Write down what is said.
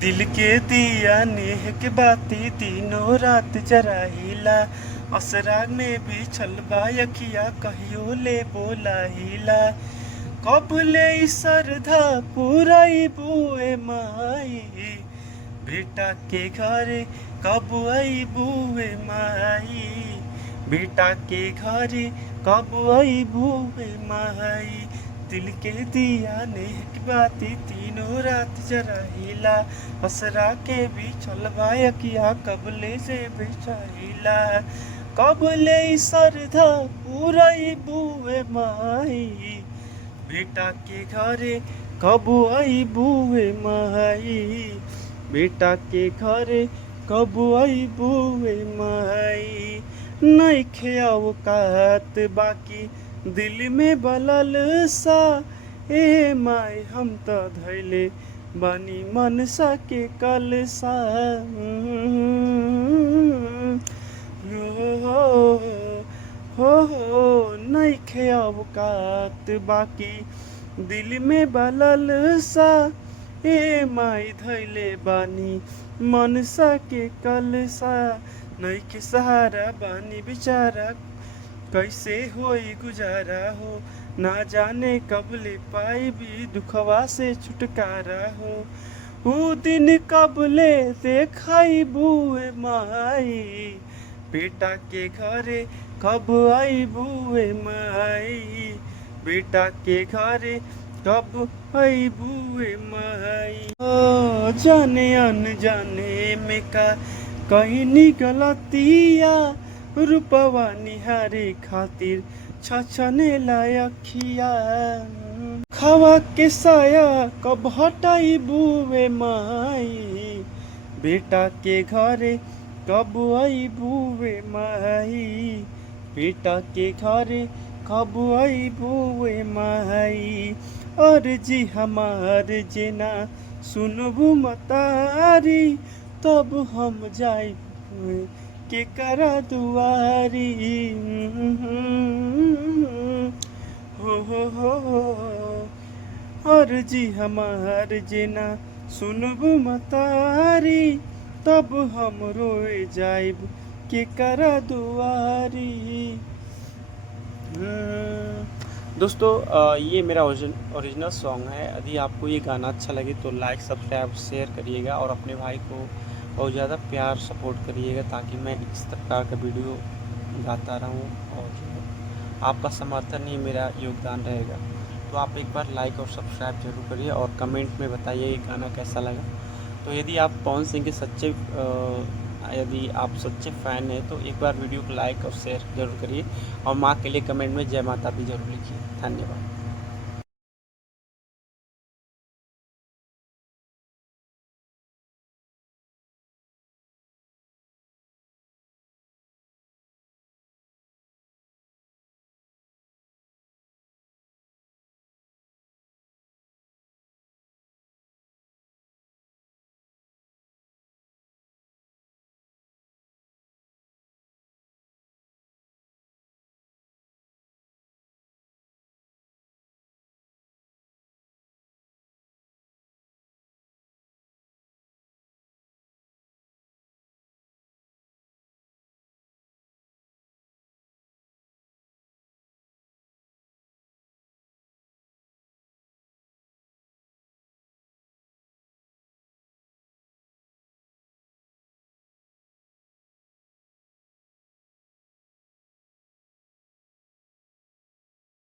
दिल के दिया नेह के बाती दिनों रात जराहिला। असरा में भी छलबा यखिया कहियो ले बोलाहिला। कब ले ई श्रद्धा पुराई बुए माई, बेटा के घरे कब आई बुए माई, बेटा के घरे कब आई बुए माई। दिल के दिया नेह की बाती तीनों रात जराहिला। असरा के भी छलबा यकिया कबले से बेचाहिला। कबले ई श्रद्धा पुराई बुए माई, बेटा के घरे कब आई बुए माई, बेटा के घरे कब आई बुए माई। नइखे औकात बाकी दिल में बलल सा, ए माई हम तो धैले बानी मनसा के कलसा। हो नइखे औकात बाकी दिल में बलल सा, ए माई धैले बानी मनसा के कलसा। नइखे सहारा बानी बेचारा कैसे होई गुजारा हो, ना जाने कब ले पाई भी दुखवा से छुटकारा हो। ऊ दिन कब ले देखाई बुए माई, बेटा के घरे कब आई बुए माई, बेटा के घरे कब आई बुए माई। ओ जाने अनजाने में का कहीं निकलतिया, रूपवा निहारे खातिर छछने लायकिया। खवा के साया कब हटाई बुए माई, बेटा के घरे कब आई बुए माई, बेटा के घरे कब आई बुए माई। और जी हमार जेना सुनबू मतारी, तब हम जाई के करा दुआरी। हो और जी हमार जेना सुनबू मतारी, तब हम रोए जाइब के करा दुआरी। दोस्तों ये मेरा ओरिजिनल सॉन्ग है। यदि आपको ये गाना अच्छा लगे तो लाइक सब्सक्राइब शेयर करिएगा और अपने भाई को बहुत ज़्यादा प्यार सपोर्ट करिएगा, ताकि मैं इस प्रकार का वीडियो गाता रहूं और आपका समर्थन ही मेरा योगदान रहेगा। तो आप एक बार लाइक और सब्सक्राइब जरूर करिए और कमेंट में बताइए ये गाना कैसा लगा। तो यदि आप पवन सिंह के यदि आप सच्चे फ़ैन हैं तो एक बार वीडियो को लाइक और शेयर जरूर करिए और माँ के लिए कमेंट में जय माता दी जरूर लिखिए। धन्यवाद।